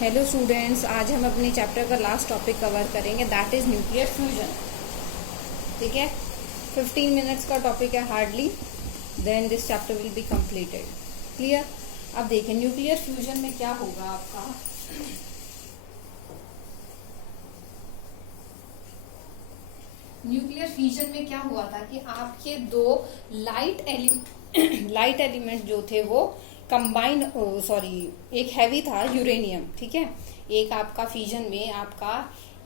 Hello students, आज हम अपने चैप्टर का लास्ट टॉपिक कवर करेंगे, दैट इज न्यूक्लियर फ्यूजन। ठीक है, 15 मिनट्स का टॉपिक है hardly, then this chapter will be completed. Clear? अब देखें न्यूक्लियर फ्यूजन में क्या होगा आपका। न्यूक्लियर फ्यूजन में क्या हुआ था कि आपके दो लाइट एलिमेंट जो थे वो कंबाइन, एक हैवी था यूरेनियम। ठीक है, एक आपका फ्यूजन में आपका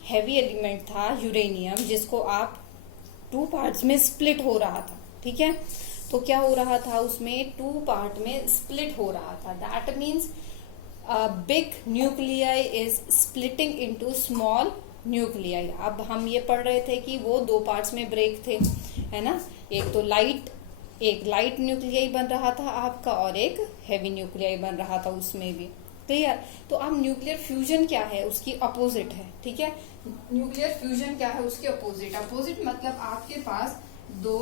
हैवी एलिमेंट था यूरेनियम, जिसको आप टू पार्ट्स में स्प्लिट हो रहा था। ठीक है, तो क्या हो रहा था उसमें, टू पार्ट में स्प्लिट हो रहा था। That means big nuclei is splitting into small nuclei. अब हम ये पढ़ रहे थे कि वो दो पार्ट्स में ब्रेक थे, है ना। एक लाइट न्यूक्लियाई बन रहा था आपका और एक हैवी न्यूक्लियाई बन रहा था उसमें भी। क्लियर? तो अब न्यूक्लियर फ्यूजन क्या है, उसकी अपोजिट है। ठीक है, न्यूक्लियर फ्यूजन क्या है, उसके अपोजिट मतलब आपके पास दो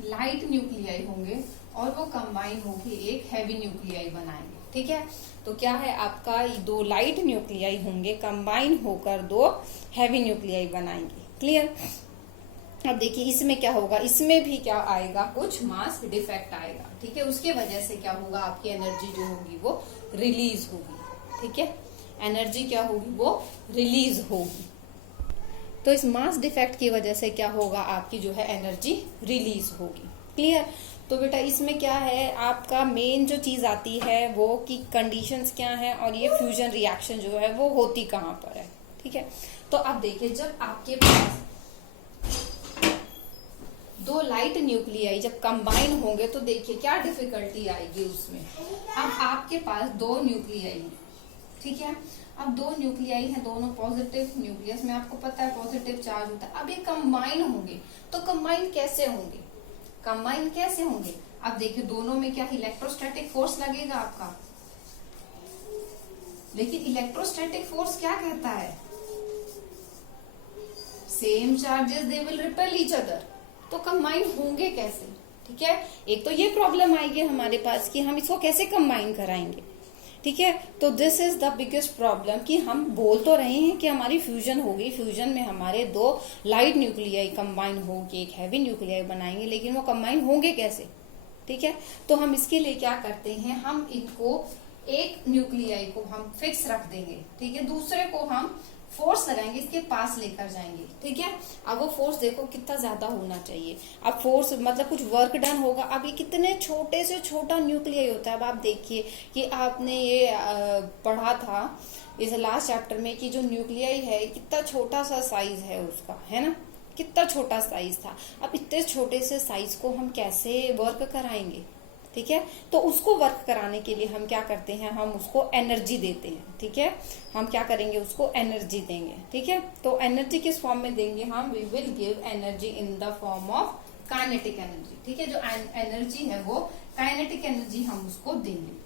लाइट न्यूक्लियाई होंगे और वो कंबाइन होके एक हैवी न्यूक्लियाई बनाएंगे। ठीक है, तो क्या है आपका, दो लाइट न्यूक्लियाई होंगे, कंबाइन होकर दो हैवी न्यूक्लियाई बनाएंगे। क्लियर? अब देखिए इसमें क्या होगा, इसमें भी क्या आएगा, कुछ मास डिफेक्ट आएगा। ठीक है, उसके वजह से क्या होगा, आपकी एनर्जी जो होगी वो रिलीज होगी। ठीक है, एनर्जी क्या होगी, वो रिलीज होगी। तो इस मास डिफेक्ट की वजह से क्या होगा, आपकी जो है एनर्जी रिलीज होगी। क्लियर? तो बेटा इसमें क्या है, आपका मेन जो चीज आती है वो कि कंडीशंस क्या है और ये फ्यूजन रिएक्शन जो है वो होती कहाँ पर है। ठीक है, तो अब देखिए जब आपके पास दो लाइट न्यूक्लियाई जब कंबाइन होंगे तो देखिए क्या डिफिकल्टी आएगी उसमें। अब आपके पास दो न्यूक्लियाई है। ठीक है, अब दो न्यूक्लियाई है, दोनों पॉजिटिव न्यूक्लियस में, आपको पता है पॉजिटिव चार्ज होता है। अब ये कंबाइन होंगे, तो कंबाइन कैसे होंगे, अब देखिए दोनों में क्या इलेक्ट्रोस्टैटिक फोर्स लगेगा आपका, लेकिन इलेक्ट्रोस्टैटिक फोर्स क्या कहता है, same charges they will repel each other. तो कंबाइन होंगे कैसे? ठीक है, एक तो ये प्रॉब्लम आएगी हमारे पास कि हम इसको कैसे कंबाइन कराएंगे। ठीक है, तो this is the biggest problem कि हम बोल तो रहे हैं कि हमारी फ्यूजन होगी, फ्यूजन में हमारे दो लाइट न्यूक्लियाई कंबाइन होके एक हैवी न्यूक्लियाई बनाएंगे, लेकिन वो कंबाइन होंगे कैसे। ठीक है, तो हम इसके लिए क्या करते हैं, हम इनको एक न्यूक्लियाई को हम फिक्स रख देंगे। ठीक है, दूसरे को हम फोर्स लगाएंगे, इसके पास लेकर जाएंगे। ठीक है, अब वो फोर्स देखो कितना ज्यादा होना चाहिए। अब फोर्स मतलब कुछ वर्क डन होगा। अब ये कितने छोटे से छोटा न्यूक्लियाई होता है। अब आप देखिए कि आपने ये पढ़ा था इस लास्ट चैप्टर में कि जो न्यूक्लियाई है कितना छोटा सा साइज है उसका, है ना, कितना छोटा साइज था। अब इतने छोटे से साइज को हम कैसे वर्क कराएंगे। ठीक है, तो उसको वर्क कराने के लिए हम क्या करते हैं, हम उसको एनर्जी देते हैं। ठीक है, हम क्या करेंगे, उसको एनर्जी देंगे। ठीक है, तो एनर्जी किस फॉर्म में देंगे हम, we will give energy in the form of kinetic energy. ठीक है, जो एनर्जी है वो काइनेटिक एनर्जी हम उसको देंगे।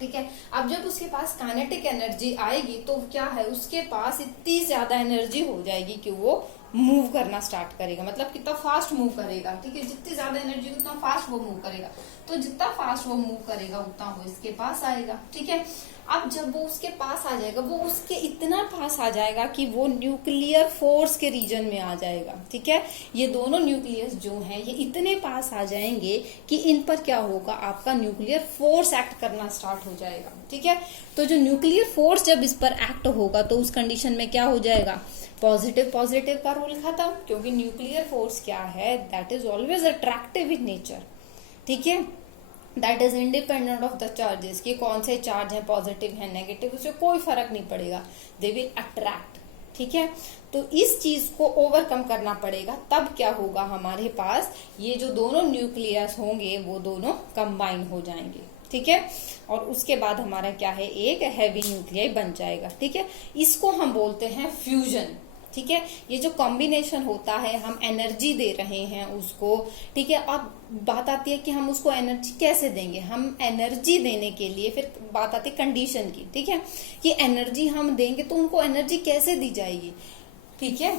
ठीक है, अब जब उसके पास काइनेटिक एनर्जी आएगी तो क्या है, उसके पास इतनी ज्यादा एनर्जी हो जाएगी कि वो मूव करना स्टार्ट करेगा, मतलब कितना फास्ट मूव करेगा। ठीक है, जितनी ज्यादा एनर्जी उतना फास्ट वो मूव करेगा, तो जितना फास्ट वो मूव करेगा उतना वो इसके पास आएगा। ठीक है, अब जब वो उसके पास आ जाएगा, वो उसके इतना पास आ जाएगा कि वो न्यूक्लियर फोर्स के रीजन में आ जाएगा। ठीक है, ये दोनों न्यूक्लियस जो हैं ये इतने पास आ जाएंगे कि इन पर क्या होगा, आपका न्यूक्लियर फोर्स एक्ट करना स्टार्ट हो जाएगा। ठीक है, तो जो न्यूक्लियर फोर्स जब इस पर एक्ट होगा तो उस कंडीशन में क्या हो जाएगा, पॉजिटिव का रोल खत्म, क्योंकि न्यूक्लियर फोर्स क्या है, that is always attractive in nature. ठीक है, that is independent of the charges, कि कौन से चार्ज है, पॉजिटिव है नेगेटिव, उससे कोई फर्क नहीं पड़ेगा, दे विल अट्रैक्ट। ठीक है, तो इस चीज को ओवरकम करना पड़ेगा, तब क्या होगा, हमारे पास ये जो दोनों न्यूक्लियस होंगे वो दोनों कंबाइन हो जाएंगे। ठीक है, और उसके बाद हमारा क्या है, एक हैवी न्यूक्लियाई बन जाएगा। ठीक है, इसको हम बोलते हैं फ्यूजन। ठीक है, ये जो कॉम्बिनेशन होता है, हम एनर्जी दे रहे हैं उसको। ठीक है, अब बात आती है कि हम उसको एनर्जी कैसे देंगे। हम एनर्जी देने के लिए फिर बात आती है कंडीशन की। ठीक है, कि एनर्जी हम देंगे तो उनको एनर्जी कैसे दी जाएगी। ठीक है,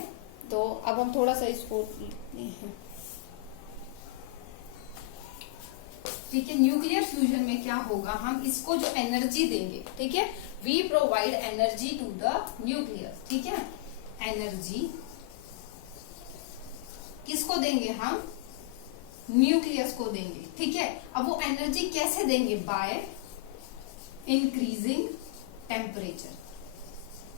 तो अब हम थोड़ा सा इसको लिखते हैं। ठीक है, न्यूक्लियर फ्यूजन में क्या होगा, हम इसको जो एनर्जी देंगे, ठीक है, we provide energy to the nucleus, ठीक है। एनर्जी किसको देंगे हम? न्यूक्लियस को देंगे, ठीक है। अब वो एनर्जी कैसे देंगे? बाय इंक्रीजिंग टेम्परेचर,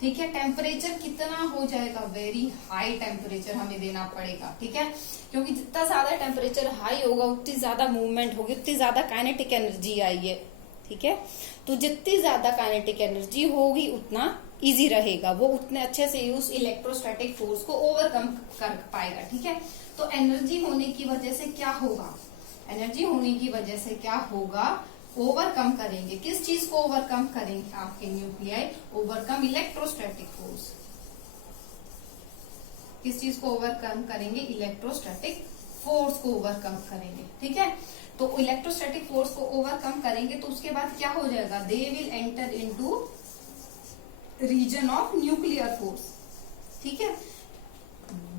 ठीक है। टेम्परेचर कितना हो जाएगा? वेरी हाई टेम्परेचर हमें देना पड़ेगा, ठीक है, क्योंकि जितना ज्यादा टेम्परेचर हाई होगा उतनी ज्यादा मूवमेंट होगी, उतनी ज्यादा काइनेटिक एनर्जी आएगी, ठीक है। तो जितनी ज्यादा काइनेटिक एनर्जी होगी उतना इजी रहेगा, वो उतने अच्छे से उस इलेक्ट्रोस्टैटिक फोर्स को ओवरकम कर पाएगा, ठीक है। तो एनर्जी होने की वजह से क्या होगा? एनर्जी होने की वजह से क्या होगा? ओवरकम करेंगे। किस चीज को ओवरकम करेंगे? आपके न्यूक्लियाई ओवरकम इलेक्ट्रोस्टैटिक फोर्स। किस चीज को ओवरकम करेंगे? इलेक्ट्रोस्टैटिक फोर्स को ओवरकम करेंगे, ठीक है। तो इलेक्ट्रोस्टैटिक फोर्स को ओवरकम करेंगे तो उसके बाद क्या हो जाएगा? They will enter into region of nuclear force, ठीक है।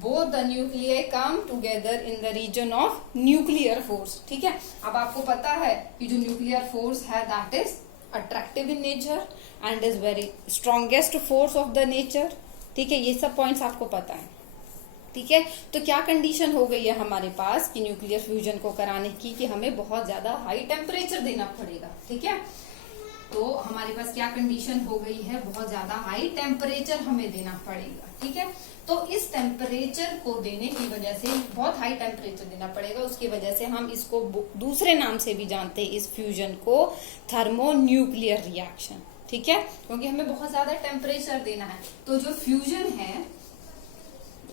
Both the nuclei come together in the region of nuclear force, ठीक है। अब आपको पता है कि जो न्यूक्लियर फोर्स है that is attractive in nature and is very strongest force of the nature, ठीक है। ये सब पॉइंट्स आपको पता है, ठीक है। तो क्या कंडीशन हो गई है हमारे पास कि न्यूक्लियर फ्यूजन को कराने की, कि हमें बहुत ज्यादा हाई टेम्परेचर देना पड़ेगा, ठीक है। तो हमारे पास क्या कंडीशन हो गई है? बहुत ज्यादा हाई टेम्परेचर हमें देना पड़ेगा, ठीक है। तो इस टेम्परेचर को देने की वजह से, बहुत हाई टेम्परेचर देना पड़ेगा, उसकी वजह से हम इसको दूसरे नाम से भी जानते हैं, इस फ्यूजन को थर्मोन्यूक्लियर रिएक्शन, ठीक है, क्योंकि हमें बहुत ज्यादा टेम्परेचर देना है। तो जो फ्यूजन है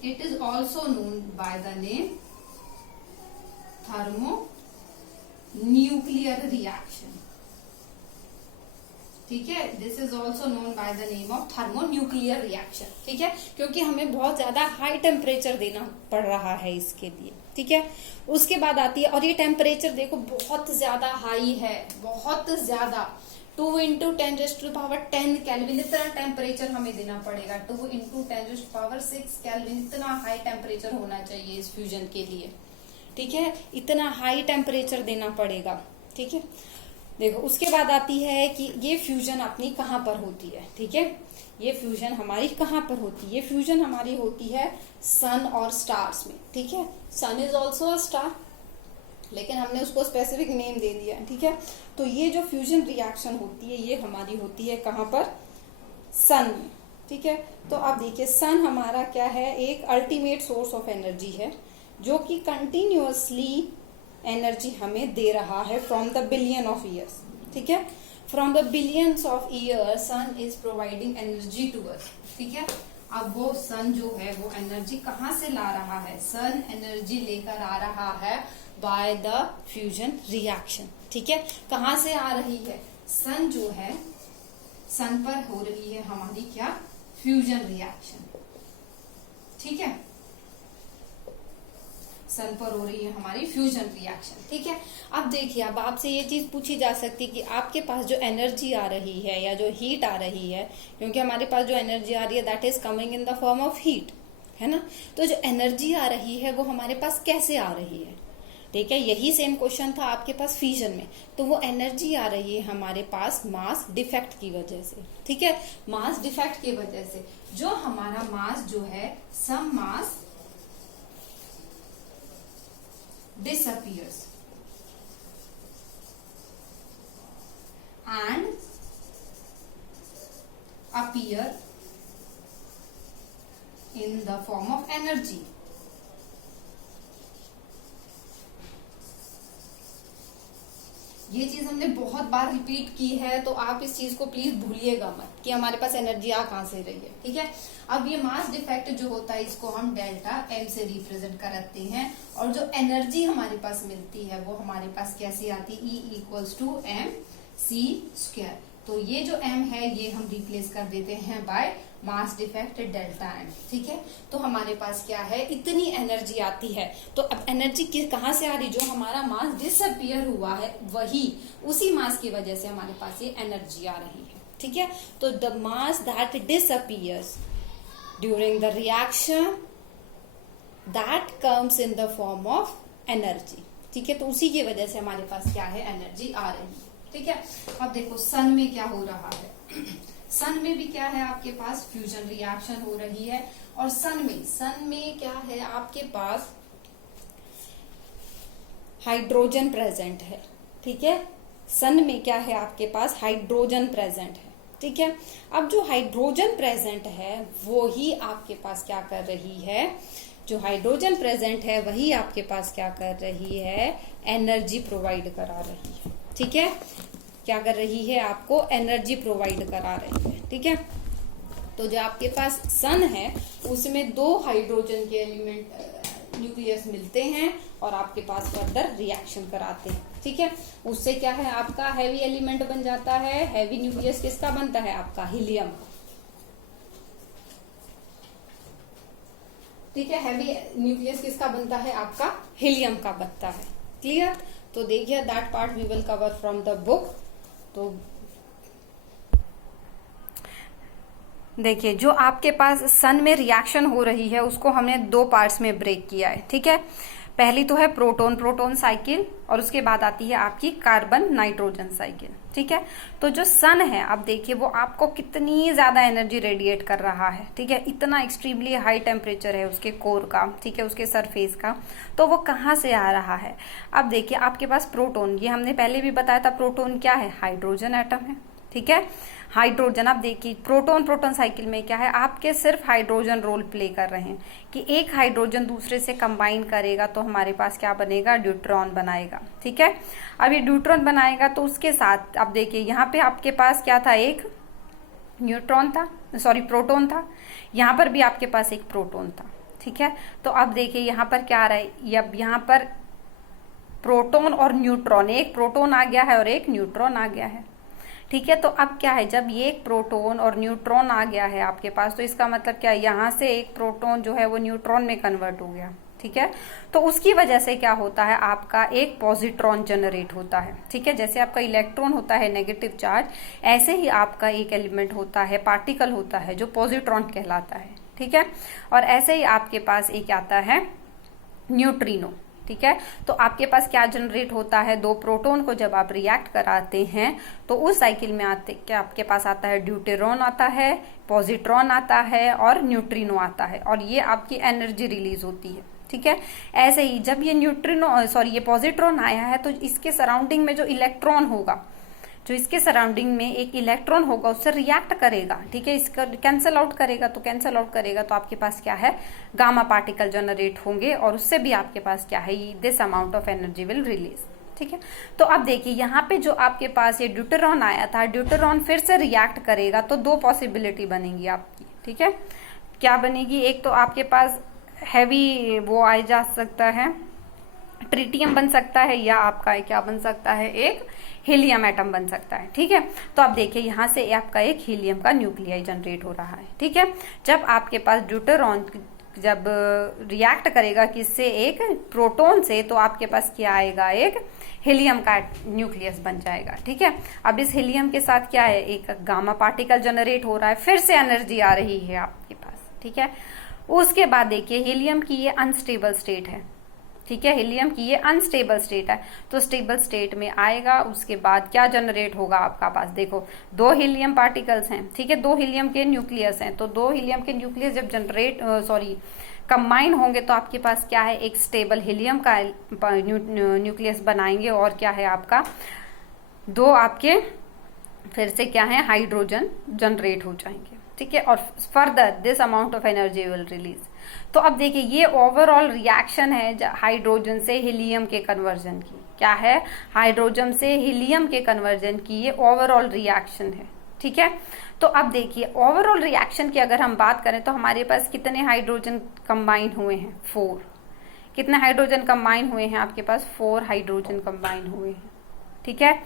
it is also known by the name thermonuclear reaction, ठीक है। This is also known by the name of thermonuclear reaction, ठीक है, क्योंकि हमें बहुत ज्यादा हाई टेम्परेचर देना पड़ रहा है इसके लिए, ठीक है। उसके बाद आती है, और ये टेम्परेचर देखो बहुत ज्यादा हाई है, बहुत ज्यादा, 2 × 10⁻10 केल्विन, इतना टेम्परेचर हमें देना पड़ेगा। 2 × 10⁻6 केल्विन, इतना हाई टेम्परेचर होना चाहिए इस फ्यूजन के लिए, ठीक है। इतना हाई टेम्परेचर देना पड़ेगा, ठीक है। देखो उसके बाद आती है कि ये फ्यूजन अपनी कहाँ पर होती है, ठीक है। ये फ्यूजन हमारी कहाँ पर होती है? ये फ्यूजन हमारी होती है सन और स्टार्स में, ठीक है। सन इज ऑल्सो अ स्टार, लेकिन हमने उसको स्पेसिफिक नेम दे दिया है, ठीक है। तो ये जो फ्यूजन रिएक्शन होती है ये हमारी होती है कहाँ पर? सन में, ठीक है। तो आप देखिए सन हमारा क्या है? एक अल्टीमेट सोर्स ऑफ एनर्जी है जो कि कंटिन्यूअसली एनर्जी हमें दे रहा है from the billion of years, ठीक है। From the billions of years sun is providing energy to us, ठीक है। अब वो सन जो है वो एनर्जी कहाँ से ला रहा है? सन एनर्जी लेकर आ रहा है बाय द फ्यूजन रिएक्शन, ठीक है। कहाँ से आ रही है? सन जो है, सन पर हो रही है हमारी क्या? फ्यूजन रिएक्शन, ठीक है। सन पर हो रही है हमारी फ्यूजन रिएक्शन, ठीक है। अब देखिए, अब आपसे ये चीज पूछी जा सकती है कि आपके पास जो एनर्जी आ रही है या जो हीट आ रही है, क्योंकि हमारे पास जो एनर्जी आ रही है that is coming in the form of heat, है ना। तो जो एनर्जी आ रही है वो हमारे पास कैसे आ रही है? ठीक है, यही सेम क्वेश्चन था आपके पास फ्यूजन में। तो वो एनर्जी आ रही है हमारे पास मास डिफेक्ट की वजह से, ठीक है। मास डिफेक्ट की वजह से जो हमारा मास जो है, सम मास disappears and appear in the form of energy. ये चीज हमने बहुत बार रिपीट की है, तो आप इस चीज को प्लीज भूलिएगा मत कि हमारे पास एनर्जी आ कहां से रही है, ठीक है। अब ये मास डिफेक्ट जो होता है इसको हम डेल्टा एम से रिप्रेजेंट करते हैं, और जो एनर्जी हमारे पास मिलती है वो हमारे पास कैसी आती है? E = mc²। तो ये जो m है ये हम रिप्लेस कर देते हैं by mass defect delta M, ठीक है। तो हमारे पास क्या है? इतनी एनर्जी आती है। तो अब एनर्जी कहाँ से आ रही? जो हमारा मास डिसअपियर हुआ है वही, उसी मास की वजह से हमारे पास ये एनर्जी आ रही है, ठीक है। तो the mass that disappears during the reaction that comes in the form of energy, ठीक है। तो उसी की वजह से हमारे पास क्या है? एनर्जी आ रही है, ठीक है। अब देखो सन में क्या हो रहा है? सन में भी क्या है आपके पास, फ्यूजन रिएक्शन हो रही है। और सन में क्या है आपके पास, हाइड्रोजन प्रेजेंट है। ठीक है, सन में क्या है आपके पास, हाइड्रोजन प्रेजेंट है। ठीक है, अब जो हाइड्रोजन प्रेजेंट है वो ही आपके पास क्या कर रही है, जो हाइड्रोजन प्रेजेंट है वही आपके पास क्या कर रही है, एनर्जी प्रोवाइड करा रही है। ठीक है, क्या कर रही है, आपको एनर्जी प्रोवाइड करा रही है। ठीक है, तो जो आपके पास सन है उसमें 2 हाइड्रोजन के एलिमेंट न्यूक्लियस मिलते हैं और आपके पास फर्दर रिएक्शन कराते हैं। ठीक है, उससे क्या है आपका हैवी एलिमेंट बन जाता है। हैवी न्यूक्लियस किसका बनता है, आपका हीलियम का। ठीक है, हैवी न्यूक्लियस किसका बनता है, आपका हीलियम का बनता है। क्लियर, तो देखिए that part we will cover from the book. तो देखिए जो आपके पास सन में रिएक्शन हो रही है उसको हमने 2 पार्ट्स में ब्रेक किया है। ठीक है, पहली तो है प्रोटॉन प्रोटॉन साइकिल और उसके बाद आती है आपकी कार्बन नाइट्रोजन साइकिल। ठीक है, तो जो सन है आप देखिए वो आपको कितनी ज्यादा एनर्जी रेडिएट कर रहा है। ठीक है, इतना एक्सट्रीमली हाई टेम्परेचर है उसके कोर का, ठीक है, उसके सरफेस का, तो वो कहाँ से आ रहा है। अब देखिए आपके पास प्रोटॉन, ये हमने पहले भी बताया था, प्रोटॉन क्या है, हाइड्रोजन एटम है। ठीक है, हाइड्रोजन, आप देखिए प्रोटॉन प्रोटॉन साइकिल में क्या है, आपके सिर्फ हाइड्रोजन रोल प्ले कर रहे हैं कि एक हाइड्रोजन दूसरे से कंबाइन करेगा तो हमारे पास क्या बनेगा, ड्यूट्रॉन बनाएगा। ठीक है, अब ये ड्यूट्रॉन बनाएगा तो उसके साथ आप देखिए यहाँ पे आपके पास क्या था, एक न्यूट्रॉन था, सॉरी प्रोटॉन था, यहाँ पर भी आपके पास एक प्रोटॉन था। ठीक है, तो अब देखिए यहाँ पर क्या आ रहा है, अब यहाँ पर प्रोटॉन और न्यूट्रॉन, एक प्रोटॉन आ गया है और एक न्यूट्रॉन आ गया है। ठीक है, तो अब क्या है, जब ये एक प्रोटॉन और न्यूट्रॉन आ गया है आपके पास तो इसका मतलब क्या है, यहाँ से एक प्रोटॉन जो है वो न्यूट्रॉन में कन्वर्ट हो गया। ठीक है, तो उसकी वजह से क्या होता है, आपका एक पॉजिट्रॉन जनरेट होता है। ठीक है, जैसे आपका इलेक्ट्रॉन होता है नेगेटिव चार्ज, ऐसे ही आपका एक एलिमेंट होता है, पार्टिकल होता है जो पॉजिट्रॉन कहलाता है। ठीक है, और ऐसे ही आपके पास एक आता है न्यूट्रिनो। ठीक है, तो आपके पास क्या जनरेट होता है, 2 प्रोटॉन को जब आप रिएक्ट कराते हैं तो उस साइकिल में आते क्या आपके पास आता है, ड्यूटेरॉन आता है, पॉजिट्रॉन आता है और न्यूट्रिनो आता है, और ये आपकी एनर्जी रिलीज होती है। ठीक है, ऐसे ही जब ये ये पॉजिट्रॉन आया है तो इसके सराउंडिंग में जो इलेक्ट्रॉन होगा, जो इसके सराउंडिंग में एक इलेक्ट्रॉन होगा उससे रिएक्ट करेगा। ठीक है, इसका कैंसल आउट करेगा, तो कैंसल आउट करेगा तो आपके पास क्या है, गामा पार्टिकल जनरेट होंगे और उससे भी आपके पास क्या है, this amount of energy will release. ठीक है, तो अब देखिए यहाँ पे जो आपके पास ये ड्यूटेरॉन आया था, ड्यूटेरॉन फिर से रिएक्ट करेगा तो 2 पॉसिबिलिटी बनेगी आपकी। ठीक है, क्या बनेगी, एक तो आपके पास हैवी वो आ जा सकता है, ट्रिटियम बन सकता है, या आपका क्या बन सकता है, एक हीलियम एटम बन सकता है। ठीक है, तो आप देखिए यहाँ से आपका एक हीलियम का न्यूक्लियाई जनरेट हो रहा है। ठीक है, जब आपके पास ड्यूटेरॉन जब रिएक्ट करेगा किससे, एक प्रोटॉन से, तो आपके पास क्या आएगा, एक हीलियम का न्यूक्लियस बन जाएगा। ठीक है, अब इस हीलियम के साथ क्या है, एक गामा पार्टिकल जनरेट हो रहा है, फिर से एनर्जी आ रही है आपके पास। ठीक है, उसके बाद देखिए हीलियम की ये अनस्टेबल स्टेट है। ठीक है, हीलियम की ये अनस्टेबल स्टेट है, तो स्टेबल स्टेट में आएगा, उसके बाद क्या जनरेट होगा आपका पास, देखो 2 हीलियम पार्टिकल्स हैं। ठीक है, 2 हीलियम के न्यूक्लियस हैं, तो 2 हीलियम के न्यूक्लियस जब कंबाइन होंगे तो आपके पास क्या है, एक स्टेबल हीलियम का न्यूक्लियस बनाएंगे, और क्या है आपका 2 आपके फिर से क्या है, हाइड्रोजन जनरेट हो जाएंगे। ठीक है, और further this amount of energy will release. तो अब देखिए ये ओवरऑल रिएक्शन है हाइड्रोजन से हीलियम के कन्वर्जन की, क्या है, हाइड्रोजन से हीलियम के कन्वर्जन की ये ओवरऑल रिएक्शन है। ठीक है, तो अब देखिए ओवरऑल रिएक्शन की अगर हम बात करें तो हमारे पास कितने हाइड्रोजन कंबाइन हुए हैं, 4। कितने हाइड्रोजन कंबाइन हुए हैं आपके पास, 4 हाइड्रोजन कंबाइन हुए हैं। ठीक है,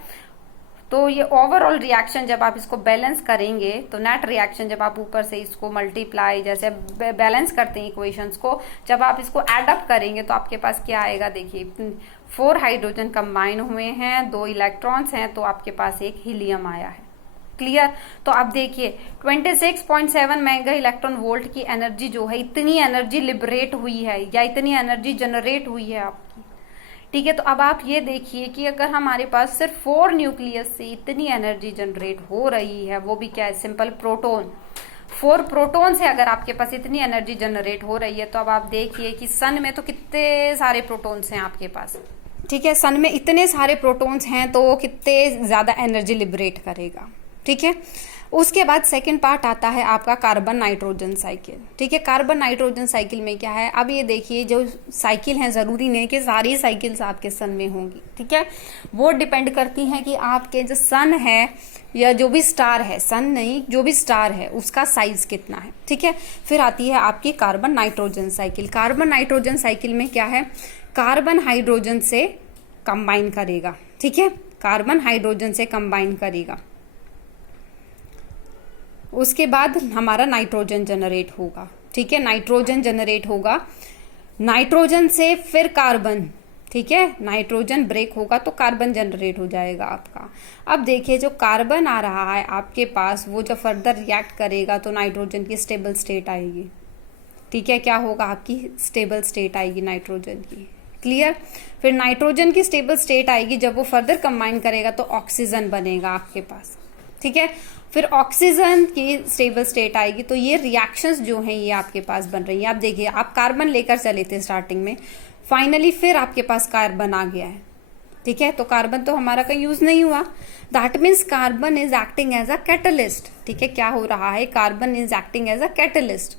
तो ये ओवरऑल रिएक्शन जब आप इसको बैलेंस करेंगे तो नेट रिएक्शन जब आप ऊपर से इसको मल्टीप्लाई जैसे बैलेंस करते हैं इक्वेशंस को, जब आप इसको एड अप करेंगे तो आपके पास क्या आएगा, देखिए 4 हाइड्रोजन कंबाइन हुए हैं, 2 इलेक्ट्रॉन्स हैं, तो आपके पास एक हीलियम आया है। क्लियर, तो आप देखिए 26.7 मेगा इलेक्ट्रॉन वोल्ट की एनर्जी जो है, इतनी एनर्जी लिबरेट हुई है या इतनी एनर्जी जनरेट हुई है आपकी। ठीक है। तो अब आप ये देखिए कि अगर हमारे पास सिर्फ 4 न्यूक्लियस से इतनी एनर्जी जनरेट हो रही है, वो भी क्या है, सिंपल प्रोटॉन, 4 प्रोटॉन से अगर आपके पास इतनी एनर्जी जनरेट हो रही है, तो अब आप देखिए कि सन में तो कितने सारे प्रोटॉन्स हैं आपके पास, ठीक है। सन में इतने सारे प्रोटॉन्स हैं तो वो कितने ज्यादा एनर्जी लिबरेट करेगा, ठीक है। उसके बाद सेकंड पार्ट आता है आपका कार्बन नाइट्रोजन साइकिल, ठीक है। कार्बन नाइट्रोजन साइकिल में क्या है, अब ये देखिए जो साइकिल है, जरूरी नहीं कि सारी साइकिल्स आपके सन में होंगी, ठीक है। वो डिपेंड करती हैं कि आपके जो सन है या जो भी स्टार है, सन नहीं, जो भी स्टार है उसका साइज कितना है, ठीक है। फिर आती है आपकी carbon nitrogen cycle. Carbon nitrogen cycle में क्या है, कार्बन हाइड्रोजन से कंबाइन करेगा, ठीक है, कार्बन हाइड्रोजन से कंबाइन करेगा। उसके बाद हमारा नाइट्रोजन जनरेट होगा, ठीक है, नाइट्रोजन जनरेट होगा, नाइट्रोजन से फिर कार्बन, ठीक है, नाइट्रोजन ब्रेक होगा तो कार्बन जनरेट हो जाएगा आपका। अब देखिए जो कार्बन आ रहा है आपके पास, वो जब फर्दर रिएक्ट करेगा तो नाइट्रोजन की स्टेबल स्टेट आएगी, ठीक है, क्या होगा, आपकी स्टेबल स्टेट आएगी नाइट्रोजन की, क्लियर। फिर नाइट्रोजन की स्टेबल स्टेट आएगी, जब वो फर्दर कंबाइन करेगा तो ऑक्सीजन बनेगा आपके पास, ठीक है। फिर ऑक्सीजन की स्टेबल स्टेट आएगी, तो ये रिएक्शंस जो हैं ये आपके पास बन रही हैं। आप देखिए, आप कार्बन लेकर चले थे स्टार्टिंग में, फाइनली फिर आपके पास कार्बन आ गया है, ठीक है। तो कार्बन तो हमारा कहीं यूज नहीं हुआ, that means carbon is acting as a catalyst, ठीक है। क्या हो रहा है, carbon is acting as a catalyst,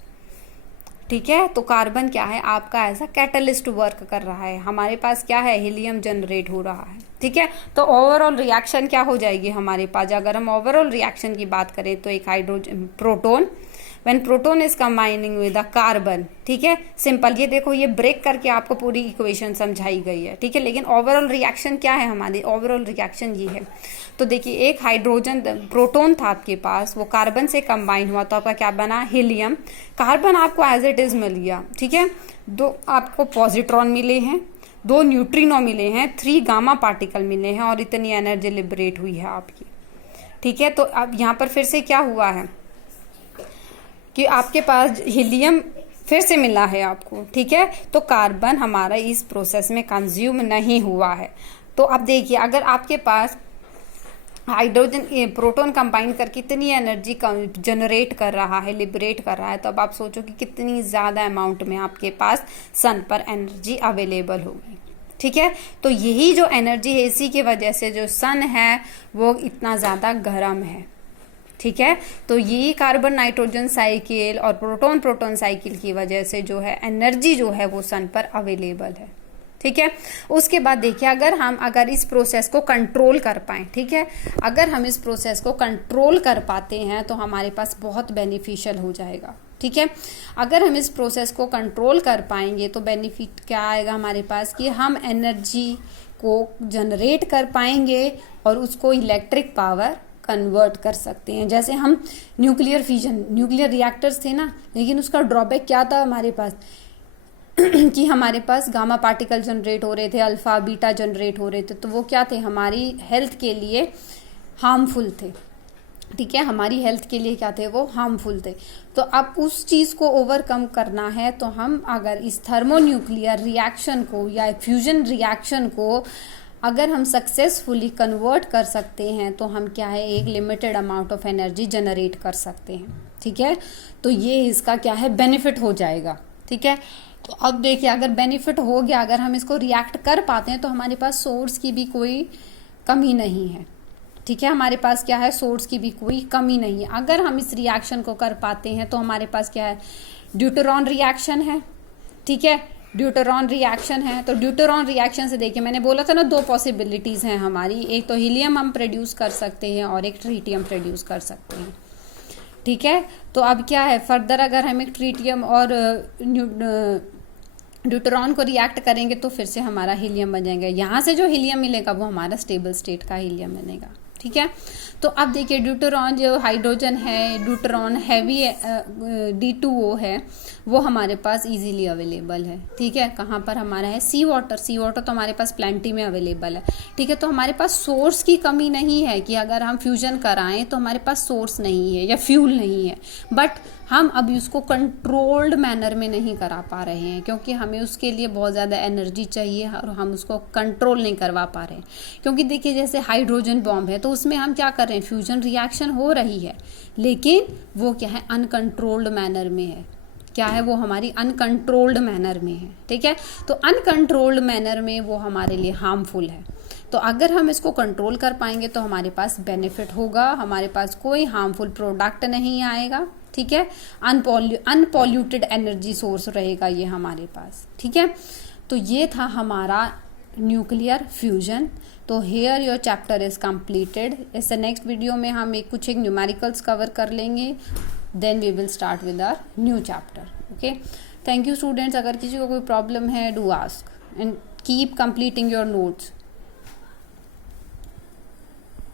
ठीक है। तो कार्बन क्या है, आपका एज अ कैटलिस्ट वर्क कर रहा है। हमारे पास क्या है, हीलियम जनरेट हो रहा है, ठीक है। तो ओवरऑल रिएक्शन क्या हो जाएगी हमारे पास, अगर हम ओवरऑल रिएक्शन की बात करें तो एक hydrogen proton, when proton is combining with a carbon, ठीक है, सिंपल। ये देखो, ये ब्रेक करके आपको पूरी इक्वेशन समझाई गई है, ठीक है। लेकिन ओवरऑल रिएक्शन क्या है हमारी, ओवरऑल रिएक्शन ये है। तो देखिए, एक हाइड्रोजन प्रोटोन था आपके पास, वो कार्बन से कंबाइन हुआ तो आपका क्या बना, हीलियम। कार्बन आपको एज इट इज मिल गया, ठीक है। 2 आपको पॉजिट्रॉन मिले हैं, 2 न्यूट्रिनो मिले हैं, 3 गामा पार्टिकल मिले हैं और इतनी एनर्जी लिबरेट हुई है आपकी, ठीक है। तो अब यहाँ पर फिर से क्या हुआ है कि आपके पास हीलियम फिर से मिला है आपको, ठीक है। तो कार्बन हमारा इस प्रोसेस में कंज्यूम नहीं हुआ है। तो अब देखिए, अगर आपके पास हाइड्रोजन प्रोटॉन कंबाइन करके इतनी एनर्जी जनरेट कर रहा है, लिबरेट कर रहा है, तो अब आप सोचो कि कितनी ज्यादा अमाउंट में आपके पास सन पर एनर्जी अवेलेबल होगी, ठीक है। तो यही जो एनर्जी है, इसी की वजह से जो सन है वो इतना ज्यादा गर्म है, ठीक है। तो ये कार्बन नाइट्रोजन साइकिल और प्रोटॉन प्रोटॉन साइकिल की वजह से जो है एनर्जी जो है वो सन पर अवेलेबल है, ठीक है। उसके बाद देखिए, अगर इस प्रोसेस को कंट्रोल कर पाए, ठीक है, अगर हम इस प्रोसेस को कंट्रोल कर पाते हैं तो हमारे पास बहुत बेनिफिशियल हो जाएगा, ठीक है। अगर हम इस प्रोसेस को कंट्रोल कर पाएंगे तो बेनिफिट क्या आएगा हमारे पास, कि हम एनर्जी को जनरेट कर पाएंगे और उसको इलेक्ट्रिक पावर कन्वर्ट कर सकते हैं। जैसे हम न्यूक्लियर फ्यूजन, न्यूक्लियर रिएक्टर्स थे ना, लेकिन उसका ड्रॉबैक क्या था हमारे पास कि हमारे पास गामा पार्टिकल जनरेट हो रहे थे, अल्फा बीटा जनरेट हो रहे थे, तो वो क्या थे, हमारी हेल्थ के लिए हार्मफुल थे, ठीक है, हमारी हेल्थ के लिए क्या थे, वो हार्मफुल थे। तो अब उस चीज को ओवरकम करना है तो हम अगर इस थर्मोन्यूक्लियर रिएक्शन को या फ्यूजन रिएक्शन को अगर हम सक्सेसफुली कन्वर्ट कर सकते हैं तो हम क्या है, एक limited amount of energy generate कर सकते हैं, ठीक है। तो ये इसका क्या है, बेनिफिट हो जाएगा, ठीक है। तो अब देखिए, अगर बेनिफिट हो गया, अगर हम इसको रिएक्ट कर पाते हैं तो हमारे पास सोर्स की भी कोई कमी नहीं है, ठीक है। हमारे पास क्या है, सोर्स की भी कोई कमी नहीं है। अगर हम इस रिएक्शन को कर पाते हैं तो हमारे पास क्या है, ड्यूटेरॉन रिएक्शन है, ठीक है, ड्यूटेरॉन रिएक्शन है। तो ड्यूटेरॉन रिएक्शन से देखिए, मैंने बोला था ना 2 पॉसिबिलिटीज हैं हमारी, एक तो हीलियम हम प्रोड्यूस कर सकते हैं और एक ट्रीटियम प्रोड्यूस कर सकते हैं, ठीक है। तो अब क्या है, फर्दर अगर हम एक ट्रीटियम और ड्यूटेरॉन को रिएक्ट करेंगे तो फिर से हमारा हीलियम बन जाएगा। यहाँ से जो हीलियम मिलेगा वो हमारा स्टेबल स्टेट का हीलियम बनेगा, ठीक है। तो अब देखिए ड्यूटेरॉन जो हाइड्रोजन है, ड्यूटेरॉन हैवी D2O है, वो हमारे पास इजीली अवेलेबल है, ठीक है। कहाँ पर हमारा है, सी वाटर तो हमारे पास प्लेंटी में अवेलेबल है, ठीक है। तो हमारे पास सोर्स की कमी नहीं है कि अगर हम फ्यूजन कराएं तो हमारे पास सोर्स नहीं है या फ्यूल नहीं है, बट हम अभी उसको कंट्रोल्ड मैनर में नहीं करा पा रहे हैं क्योंकि हमें उसके लिए बहुत ज़्यादा एनर्जी चाहिए और हम उसको कंट्रोल नहीं करवा पा रहे हैं। क्योंकि देखिए जैसे हाइड्रोजन बॉम्ब है तो उसमें हम क्या कर रहे हैं, फ्यूजन रिएक्शन हो रही है, लेकिन वो क्या है, अनकंट्रोल्ड मैनर में है। क्या है वो, हमारी अनकंट्रोल्ड मैनर में है, ठीक है। तो अनकंट्रोल्ड मैनर में वो हमारे लिए हार्मफुल है। तो अगर हम इसको कंट्रोल कर पाएंगे तो हमारे पास बेनिफिट होगा, हमारे पास कोई हार्मफुल प्रोडक्ट नहीं आएगा, ठीक है। अनपॉल्यूटेड एनर्जी सोर्स रहेगा ये हमारे पास, ठीक है। तो ये था हमारा न्यूक्लियर फ्यूजन। तो here your chapter is completed. इस नेक्स्ट वीडियो में हम कुछ न्यूमेरिकल्स कवर कर लेंगे, then we will start with our new chapter. Okay, thank you students. अगर किसी को कोई प्रॉब्लम है, do ask and keep completing your notes.